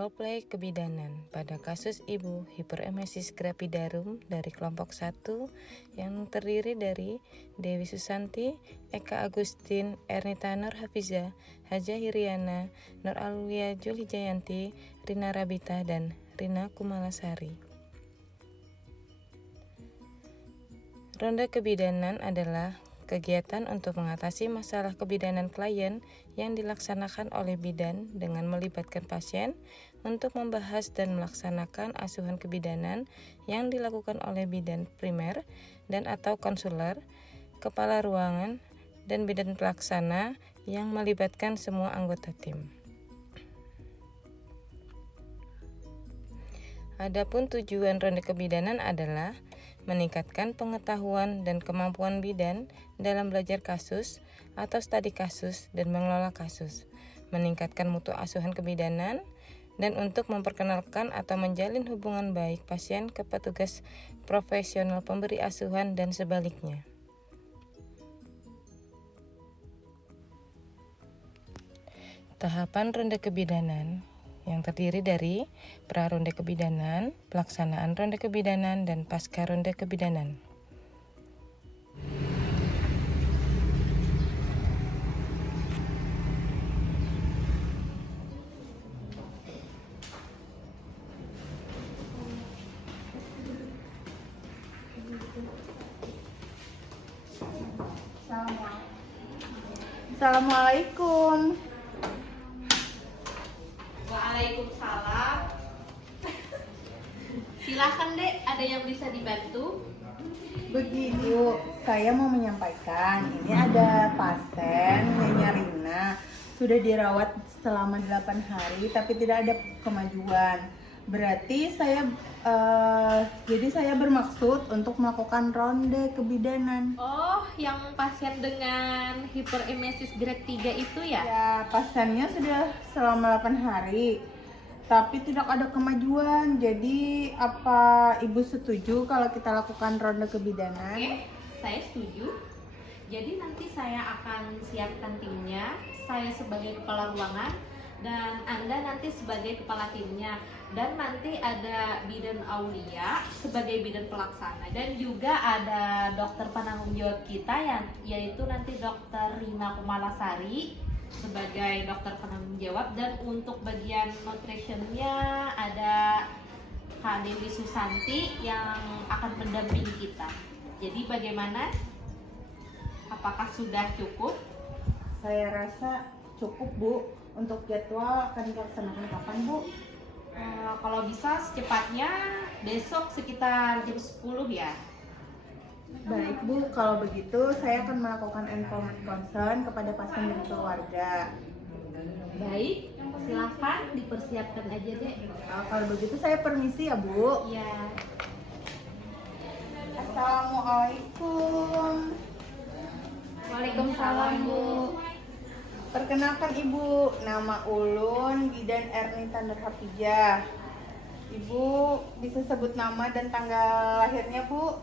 Roleplay kebidanan pada kasus Ibu Hiperemesis gravidarum dari kelompok 1 yang terdiri dari Dewi Susanti, Eka Agustin, Ernita Nur Hafiza, Haja Hiriana, Nur Alwia Juli Jayanti, Rina Rabita, dan Rina Kumalasari. Ronde kebidanan adalah kegiatan untuk mengatasi masalah kebidanan klien yang dilaksanakan oleh bidan dengan melibatkan pasien untuk membahas dan melaksanakan asuhan kebidanan yang dilakukan oleh bidan primer dan atau konselor, kepala ruangan, dan bidan pelaksana yang melibatkan semua anggota tim. Adapun tujuan ronde kebidanan adalah meningkatkan pengetahuan dan kemampuan bidan dalam belajar kasus atau studi kasus dan mengelola kasus, meningkatkan mutu asuhan kebidanan, dan untuk memperkenalkan atau menjalin hubungan baik pasien ke petugas profesional pemberi asuhan dan sebaliknya. Tahapan ronde kebidanan yang terdiri dari pra-ronde kebidanan, pelaksanaan ronde kebidanan, dan pasca ronde kebidanan. Assalamualaikum. Waalaikumsalam. Silakan Dek, ada yang bisa dibantu? Begini, saya mau menyampaikan, ini ada pasien Nyonya Rina sudah dirawat selama 8 hari tapi tidak ada kemajuan. Berarti saya bermaksud untuk melakukan ronde kebidanan. Oh, yang pasien dengan hiperemesis grade 3 itu ya? Ya, pasiennya sudah selama 8 hari tapi tidak ada kemajuan. Jadi apa Ibu setuju kalau kita lakukan ronde kebidanan? Oke, saya setuju. Jadi nanti saya akan siapkan timnya, saya sebagai kepala ruangan dan Anda nanti sebagai kepala timnya, dan nanti ada bidan Aulia sebagai bidan pelaksana, dan juga ada dokter penanggung jawab kita yaitu nanti dokter Rina Kumalasari sebagai dokter penanggung jawab, dan untuk bagian nutritionnya ada Kak Dewi Susanti yang akan mendampingi kita. Jadi bagaimana? Apakah sudah cukup? Saya rasa cukup, Bu. Untuk jadwal akan dilaksanakan kapan, Bu? Kalau bisa secepatnya besok sekitar jam 10 ya. Baik, Bu. Kalau begitu saya akan melakukan informed concern kepada pasien dan keluarga. Baik, silahkan dipersiapkan aja deh. Kalau begitu saya permisi ya, Bu. Ya. Assalamualaikum. Waalaikumsalam Bu. Perkenalkan Ibu, nama Ulun Bidan Ernita Nur Hafizah. Ibu bisa sebut nama dan tanggal lahirnya, Bu?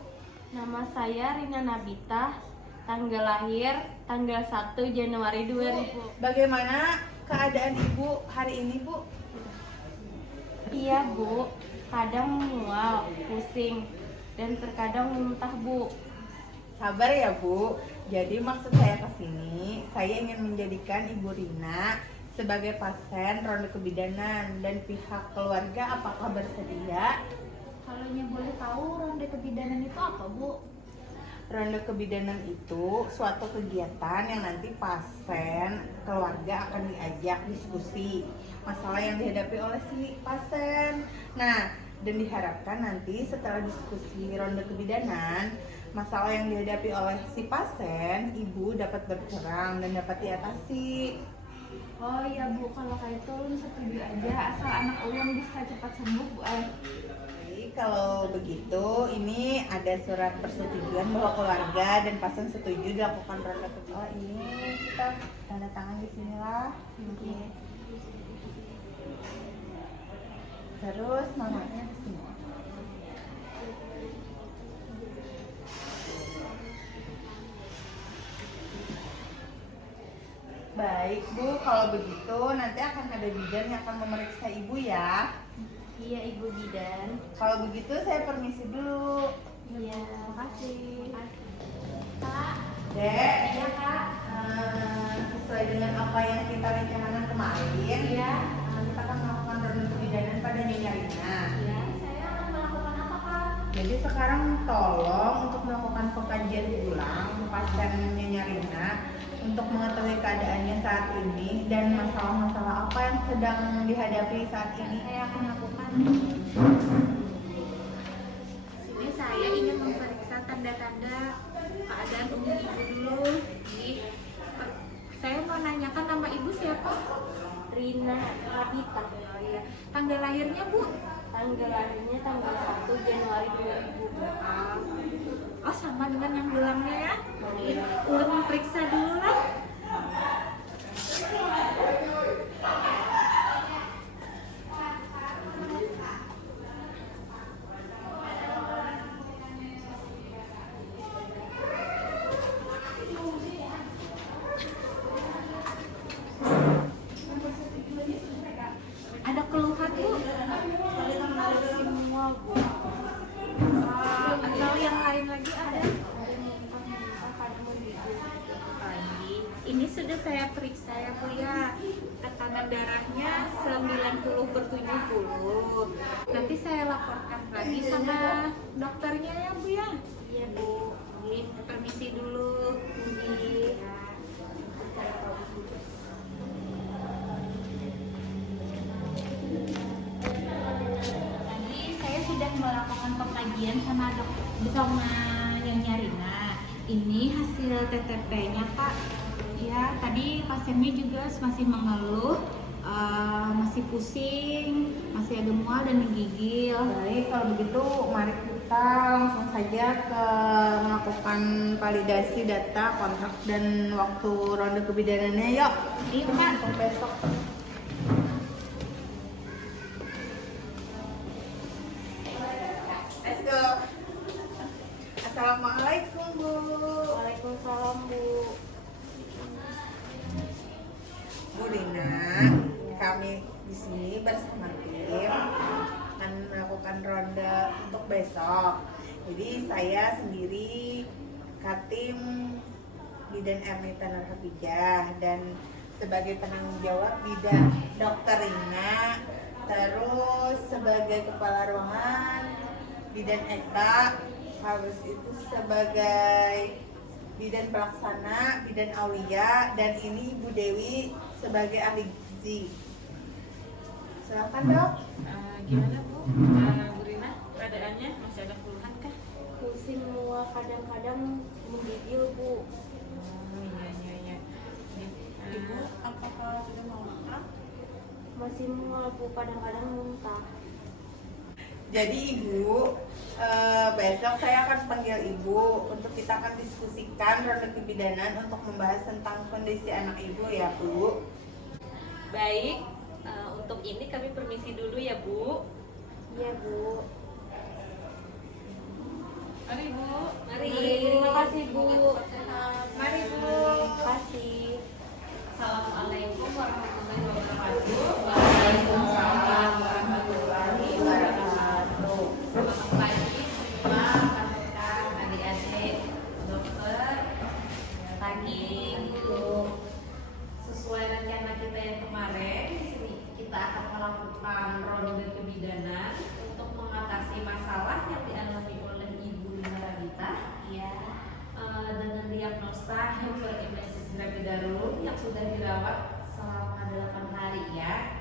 Nama saya Rina Nabita, tanggal lahir tanggal 1 Januari 2000. Bagaimana keadaan Ibu hari ini, Bu? Iya Bu, kadang mual, pusing, dan terkadang muntah Bu. Sabar ya, Bu. Jadi maksud saya kesini, saya ingin menjadikan Ibu Rina sebagai pasien ronde kebidanan, dan pihak keluarga apakah bersedia? Kalau boleh tahu ronde kebidanan itu apa Bu? Ronde kebidanan itu suatu kegiatan yang nanti pasien, keluarga akan diajak diskusi masalah yang dihadapi oleh si pasien. Nah, dan diharapkan nanti setelah diskusi ronde kebidanan, masalah yang dihadapi oleh si pasien, Ibu dapat berkurang dan dapat diatasi. Oh iya Bu, kalau kayak itu Ulun setuju aja, asal anak Ulun bisa cepat sembuh Bu. Jadi kalau begitu, ini ada surat persetujuan bahwa keluarga dan pasien setuju dilakukan ronde kebidanan. Oh, ini kita tanda tangan di sinilah. Oke. Terus namanya di sini. Baik Bu, kalau begitu nanti akan ada bidan yang akan memeriksa Ibu ya. Iya Ibu bidan. Kalau begitu saya permisi dulu. Iya, makasih. Kak, Dek, iya Kak. sesuai dengan apa yang kita rencanakan kemarin, Iya. kita akan melakukan ronde kebidanan pada Nyonya Rina. Iya, saya akan melakukan apa Kak? Jadi sekarang tolong untuk melakukan pengkajian ulang pasien Nyonya Rina untuk mengetahui keadaannya saat ini dan masalah-masalah apa yang sedang dihadapi saat ini. Saya akan lakukan. Sini saya ingin memeriksa tanda-tanda keadaan umum ibu dulu. Jadi, saya mau nanyakan nama ibu siapa? Rina Nabita. Oh, iya. Tanggal lahirnya Bu? Tanggal lahirnya tanggal 1 Januari 2000. Oh, sama dengan yang gelangnya ya? Ulun periksa dulu lah. Ada keluhan Bu? Semua Bu. Atau yang lain lagi ada? Ada muntah-muntah kadang menggigil. Lagi. Ini sudah saya periksa ya Bu ya. Tekanan darahnya 90/70. Nanti saya laporkan lagi sama dokternya ya Bu ya. Iya Bu. Ini permisi dulu. Iya. Tadi saya sudah melakukan pengkajian sama sama Nyonya Rina. Ini hasil TTP-nya Pak. Ya, tadi pasiennya juga masih mengeluh, masih pusing, masih ada mual dan menggigil. Baik, kalau begitu mari kita langsung saja ke melakukan validasi data, kontak dan waktu ronde kebidanannya. Yuk, Iya Pak. untuk besok. Let's go. Assalamualaikum Bu. Waalaikumsalam Bu. Bu Rina, kami di sini bersama tim akan melakukan ronde untuk besok. Jadi saya sendiri Katim Bidan Ernita Nurhafijah dan sebagai penanggung jawab bidan Dokter Rina, terus sebagai kepala ruangan bidan Eka, harus itu sebagai bidan pelaksana, bidan Aulia, dan ini Ibu Dewi sebagai ahli gizi. Silakan Dok. Gimana Bu? Bu Rina, keadaannya masih ada keluhan kah? Pusing mual kadang-kadang menggigil Bu. Iya. Ibu, apakah sudah mau makan? Masih mual Bu, kadang-kadang muntah. Jadi Ibu, besok saya akan panggil Ibu untuk kita akan diskusikan ronde kebidanan untuk membahas tentang kondisi anak Ibu ya Bu. Baik, untuk ini kami permisi dulu ya Bu. Iya Bu. Mari Bu. Mari. Terima kasih Bu. Mari Bu. Terima kasih. Assalamualaikum warahmatullahi wabarakatuh. Waalaikumsalam warahmatullahi wabarakatuh. Selamat pagi semua rekan adik-adik dokter. Pagi Bu. Sesuai rencana kita yang kemarin, di sini kita akan melakukan ronde kebidanan untuk mengatasi masalah yang dialami oleh Ibu Rina Nabita. Ya, dengan diagnosa hiperemesis gravidarum yang sudah dirawat selama 8 hari ya.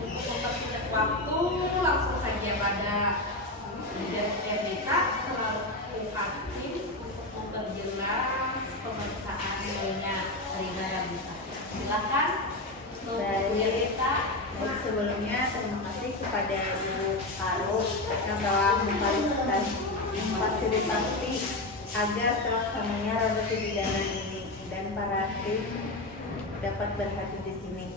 Untuk mempersingkat waktu, langsung saja pada bidan Ernita selalu aktif untuk memperjelas pemeriksaan Nyonya Rina Nabita. Silakan untuk Ernita. Baik, sebelumnya terima kasih kepada Ibu Karo yang telah memfasilitasi agar terlaksananya ronde kebidanan ini dan para tim dapat berhadir di sini.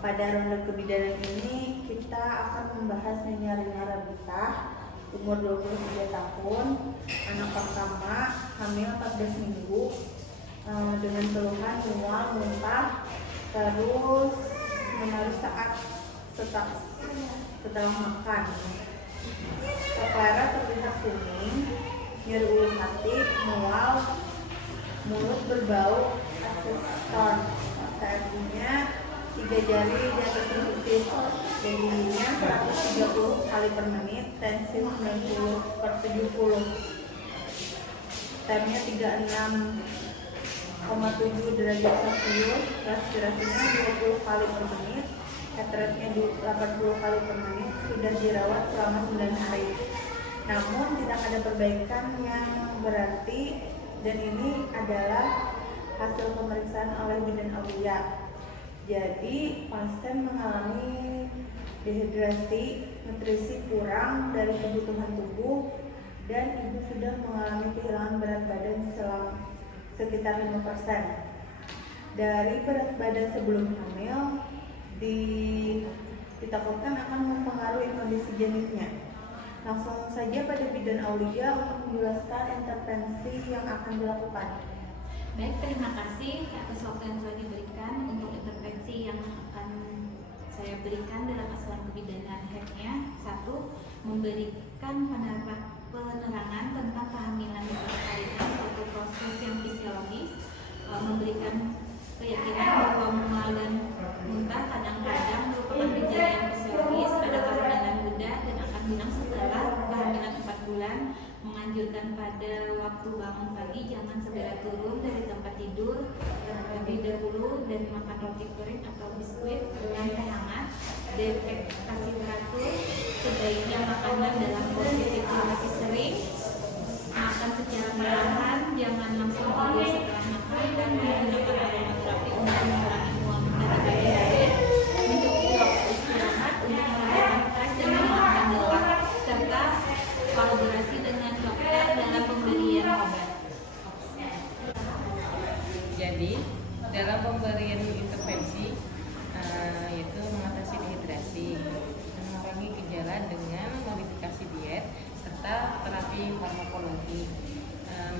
Pada ronde kebidanan ini kita akan membahas Nyonya Rina Nabita, umur 23 tahun, anak pertama, hamil 14 minggu, dengan keluhan mual, muntah, terus menaruh setelah makan. Clara terlihat kuning, nyeri ulu hati, mual, mulut berbau, aseston. TMI-nya 3 jari di atas sensitif, dengginya 130 kali per menit, tensi 90/70, TM-nya 36,7 derajat Celcius, respirasinya 20 kali per menit, heart rate-nya 80 kali per menit, sudah dirawat selama 9 hari. Namun tidak ada perbaikan yang berarti, dan ini adalah hasil pemeriksaan oleh bidan Aulia. Jadi pasien mengalami dehidrasi, nutrisi kurang dari kebutuhan tubuh, dan ibu sudah mengalami kehilangan berat badan sekitar 5%. Dari berat badan sebelum hamil ditakutkan akan mempengaruhi kondisi janinnya. Langsung saja pada bidan Aulia untuk menjelaskan intervensi yang akan dilakukan. Baik, terima kasih atas waktu yang telah diberikan untuk intervensi yang akan saya berikan dalam masalah kebidanan hacknya. 1. Memberikan penerangan tentang kehamilan bersalina, suatu proses yang fisiologis, memberikan keyakinan bahwa mual dan muntah kadang-kadang merupakan gejala yang fisiologis pada kehamilan muda dan akan hilang setelah kehamilan 4 bulan. Menganjurkan pada waktu bangun pagi jangan segera turun dari tempat tidur, terlebih dahulu dan makan roti kering atau biskuit dengan teh hangat. Deteksi teratur, sebaiknya makanan dalam posisi lebih sering, makan secara perlahan, jangan langsung tidur setelah makan, dan menggunakan aromaterapi untuk mengurangi mual muntah di pagi hari, mencukupi waktu istirahat untuk menurunkan stres dan menghilangkan lelah, serta kolaborasi dengan dokter dalam pemberian obat. Jadi dalam pemberian intervensi yaitu mengatasi dehidrasi, mengurangi gejala dengan modifikasi diet serta terapi farmakologi,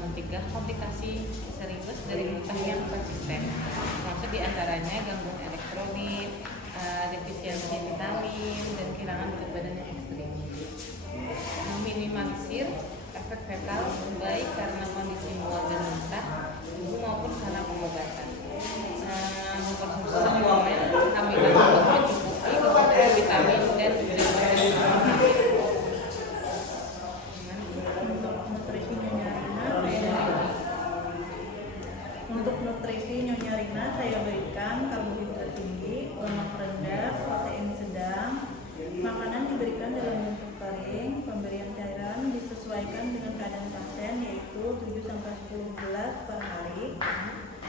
mencegah komplikasi serius dari muntah yang persisten, termasuk diantaranya gangguan elektrolit, defisiensi vitamin, dan kehilangan berat badan yang ekstrim. Meminimalisir efek fetal baik karena kondisi mual dan muntah ibu maupun karena pengobatan. Mengkonsumsi suplemen kehamilan untuk mencukupi kebutuhan vitamin dan Untuk nutrisi Nyonya Rina saya berikan karbohidrat tinggi, lemak rendah, protein sedang. Makanan diberikan dalam bentuk kering. Pemberian cairan disesuaikan dengan keadaan pasien, yaitu 7-10 gelas per hari.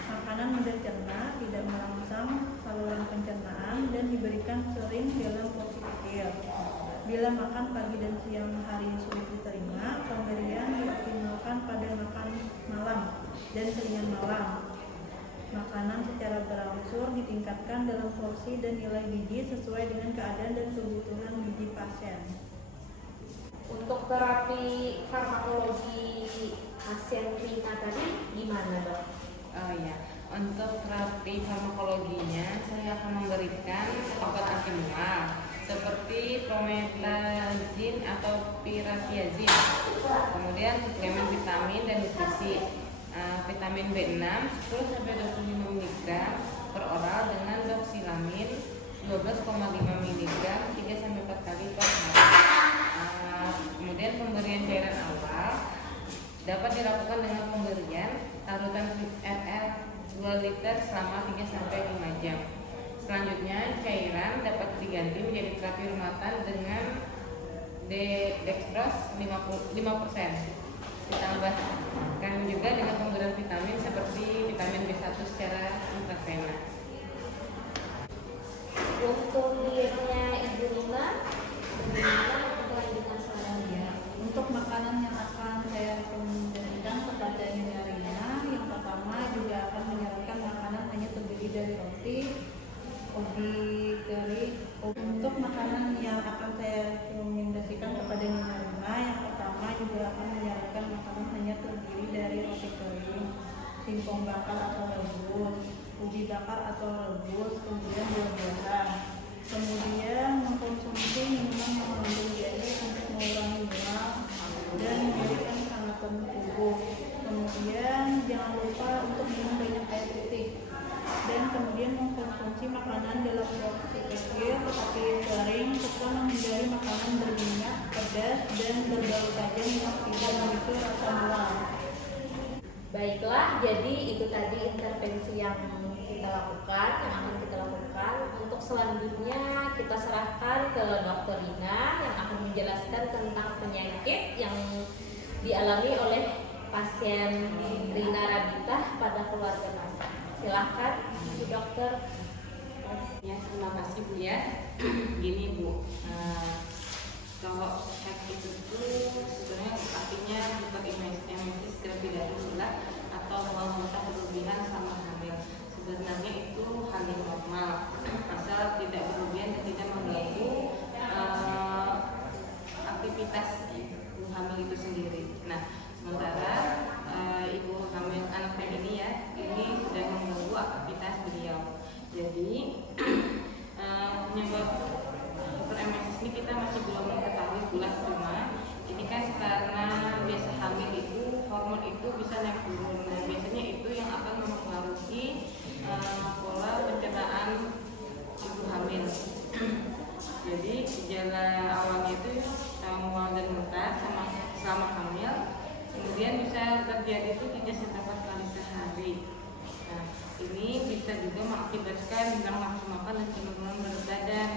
Makanan mudah cerna, tidak merangsang saluran pencernaan, dan diberikan sering dalam porsi kecil. Bila makan pagi dan siang hari sulit diterima, pemberian dioptimalkan pada makan malam dan seringan malam. Makanan secara berangsur ditingkatkan dalam porsi dan nilai gizi sesuai dengan keadaan dan kebutuhan gizi pasien. Untuk terapi farmakologi pasien Rina tadi gimana, Dok? Oh ya, untuk terapi farmakologinya saya akan memberikan obat anti mual seperti promethazine atau piratiazin. Kemudian suplemen vitamin dan nutrisi, vitamin B6 10-25 mg per oral dengan doxilamin 12,5 mg 3-4 kali per hari. Kemudian pemberian cairan awal dapat dilakukan dengan pemberian larutan ml 2 liter selama 3-5 jam. Selanjutnya cairan dapat diganti menjadi terapi rumahan dengan dextrose 5%. Ditambahkan juga dengan pemberian vitamin seperti vitamin B1 secara intravena. Untuk dietnya Ibu Rina, bagaimana kelanjutan selanjutnya? Untuk makanan yang akan saya rekomendasikan kepada Nyonya Rina, yang pertama juga akan menyarankan makanan hanya terdiri dari roti, ubi kering. Untuk makanan yang akan saya rekomendasikan kepada Nyonya Rina, yang pertama juga akan menyarankan makanan hanya terdiri dari roti kering, singkong bakar dibakar atau rebus, kemudian buah-buahan. Kemudian mengkonsumsi minuman yang mengandung jahe untuk mengurangi mual dan menjadikan kehangatan tubuh. Kemudian jangan lupa untuk minum banyak air putih. Dan kemudian mengkonsumsi makanan dalam porsi kecil tetapi sering serta menghindari makanan berminyak, pedas, dan berbau tajam yang tidak memicu rasa mual. Baiklah, jadi itu tadi intervensi yang kita lakukan, yang akan kita lakukan. Untuk selanjutnya kita serahkan ke Dr. Rina yang akan menjelaskan tentang penyakit yang dialami oleh pasien Rina Rabita pada keluarga pasien. Silahkan, Bu Dokter. Ya, terima kasih Bu ya. Gini Bu, kalau sakit itu sebenarnya artinya hiperemesis gravidalis atau mual muntah berlebihan sama hamil. Sebenarnya itu hal yang normal, asal tidak berlebihan dan tidak mengganggu aktivitas ibu hamil itu sendiri. Nah, sementara ibu hamil anaknya ini ya, ini sudah mengganggu aktivitas beliau. Jadi penyebab hiperemesis ini kita masih belum mengetahui bulat, cuma ini kan karena biasa hamil itu hormon itu bisa naik turun. Nah, biasanya itu yang akan mempengaruhi pola pencernaan ibu hamil. Jadi gejala awalnya itu mual dan muntah selama hamil, kemudian bisa terjadi itu 3-4 kali sehari. Nah, ini bisa juga mengakibatkan hilang nafsu makan dan penurunan berat badan.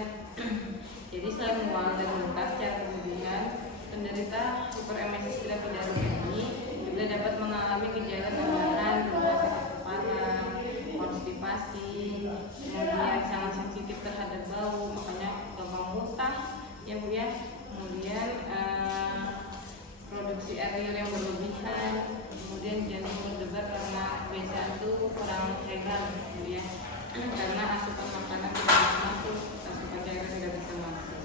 Jadi selain mual dan muntah secara berlebihan, penderita hiperemesis gravidalis ini juga dapat mengalami gejala gambaran berupa sakit kepala, konstipasi, kemudian sangat sensitif terhadap bau, makanya gampang muntah ya Bu ya. Kemudian produksi air liur yang berlebihan, kemudian jantung berdebar karena biasanya itu kurang cairan Bu ya, karena asupan makanan tidak bisa masuk, asupan cairan tidak bisa masuk.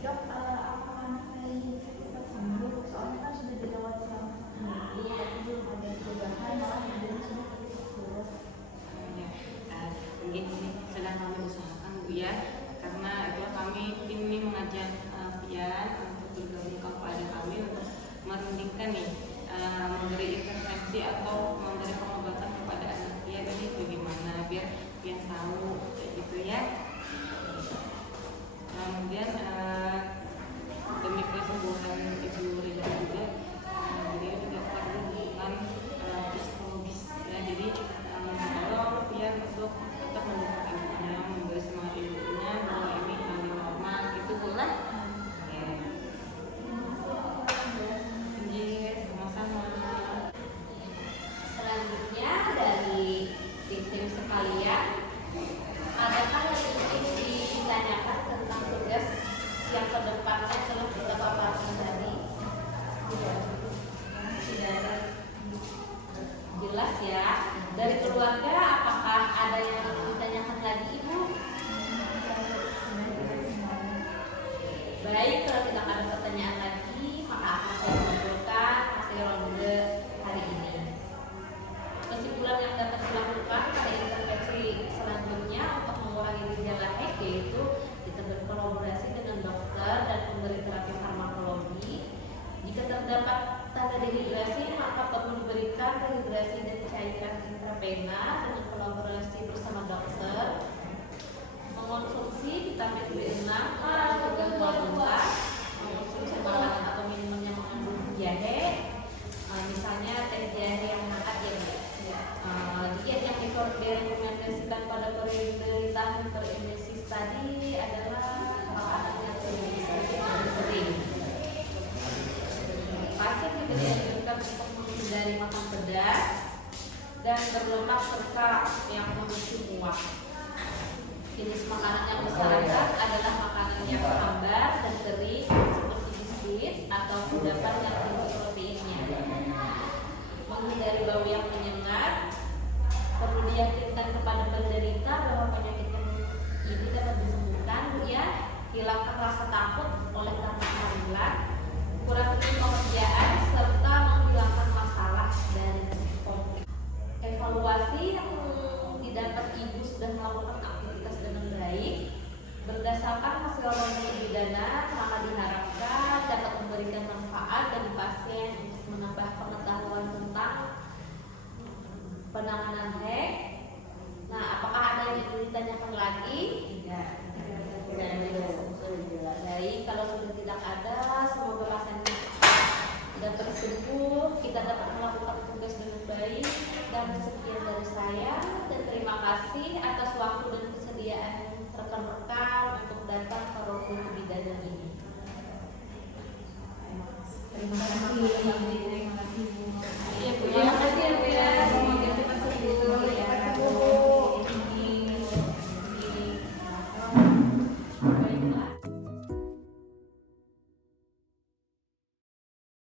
Dok, apakah anak saya ini cepat sembuh? Soalnya kan sudah dirawat selama seminggu, tapi belum ada perubahan, malah badannya sudah terus. Mungkin ini sedang kami usahakan Bu ya, karena itu kami tim ini mengajak Pian untuk bergabung kepada kami untuk merundingkan nih memberi intervensi atau memberi pengobatan kepada anak Pian ini bagaimana biar Pian tahu kayak gitu ya. Kemudian demi kesembuhan Ibu Rina juga, beliau juga perlu dukungan psikologis ya. Jadi kalau Pian untuk tetap mendukung ibunya, memberi semangat ibunya bahwa ini hal yang normal gitu boleh. Sama-sama. Selanjutnya dari tim sekalian, adakah yang ingin ditanyakan tentang tugas yang kedepannya telah kita paparkan tadi? Tidak ada. Jelas ya. Dari keluarga, apakah ada yang ditanyakan lagi Ibu? Baik, kalau tidak ada pertanyaan lagi, maka akan saya simpulkan hasil ronde hari ini. Kesimpulan yang dapat dilakukan pada intervensi selanjutnya untuk mengurangi gejala HEK yaitu kita berkolaborasi dengan dokter dan pemberi terapi farmakologi. Jika terdapat tanda dehidrasi, maka perlu diberikan dehidrasi dan cairan intravena dengan kolaborasi bersama dokter. Mengonsumsi vitamin B6 dan buah buah, mengonsumsi makanan atau minuman yang mengandung jahe, misalnya teh jahe yang hangat ya. Diet yang direkomendasikan pada penderita hiperemesis tadi adalah makanan yang sering. Pasien juga dianjurkan untuk menghindari makan pedas dan berlemak serta yang memicu mual. Jenis makanan yang disarankan adalah makanan yang hambar dan kering seperti biskuit atau kudapan yang tinggi proteinnya. Menghindari bau yang menyengat. Perlu diyakinkan kepada penderita bahwa penyakit ini dapat disembuhkan Bu ya. Hilangkan rasa takut oleh karena kehamilan, kurangi pekerjaan serta menghilangkan masalah dan konflik. Evaluasi yang penanganan